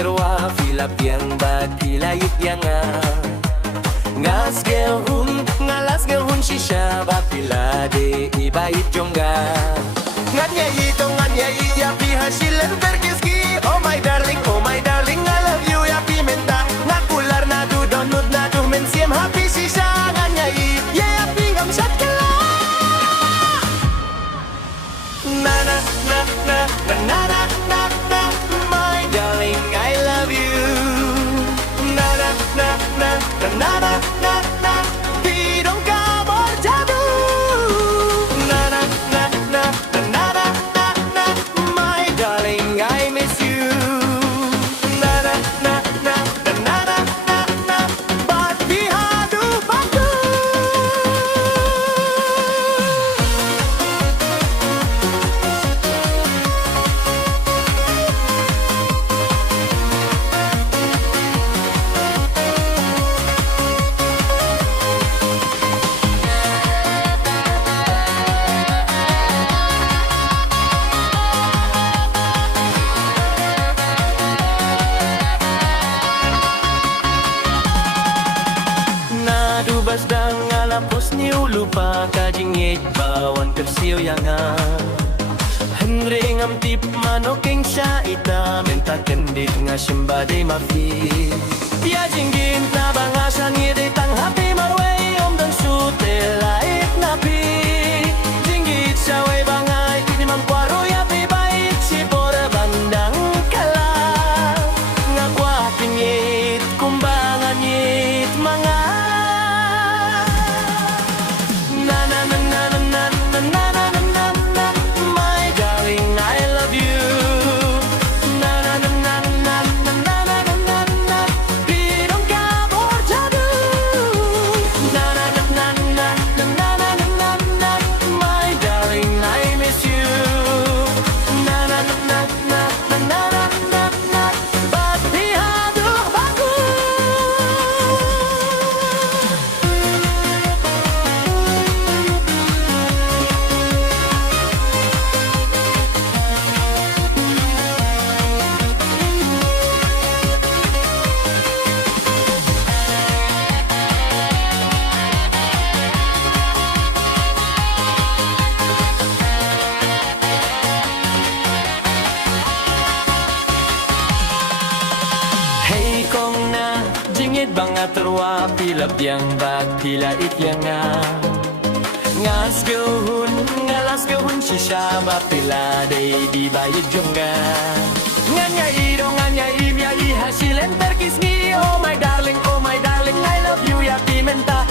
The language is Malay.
terwa filap yang bat hilayit yang ngas gehun ngalas gehun shisha bapila de ibait jongga nganya ya pi hasilan terkiski oh my darling I love you ya pi menta ngakular nadu donut nadu mensiem happy shisha nganya ya pi ngam shatkala na na na na na na na na my darling I love you na na na na na na na na bidong kamar jadu na na na na na na na na my darling I miss you na na na na na na na na but we hadu batu Dubas dang alapos niyo lupa kajingit bawan kersiyo yang Henring am tip manoking siya ita menta kendit nga simbade mafi Tia jinggin na banga sangiri tang happy marway om dan sute lait napi Jinggit siya way bangay kini mamkwaro ya pi bait si bora bandang kala Nga kwa pingit kumbangan yit mga Jingit banga terwa pilap yang bak pila it yang ngas gehun ngalas gehun shisha bapila de di bayit jongga nganya i mya i hasilen terkisni oh my darling I love you ya pimenta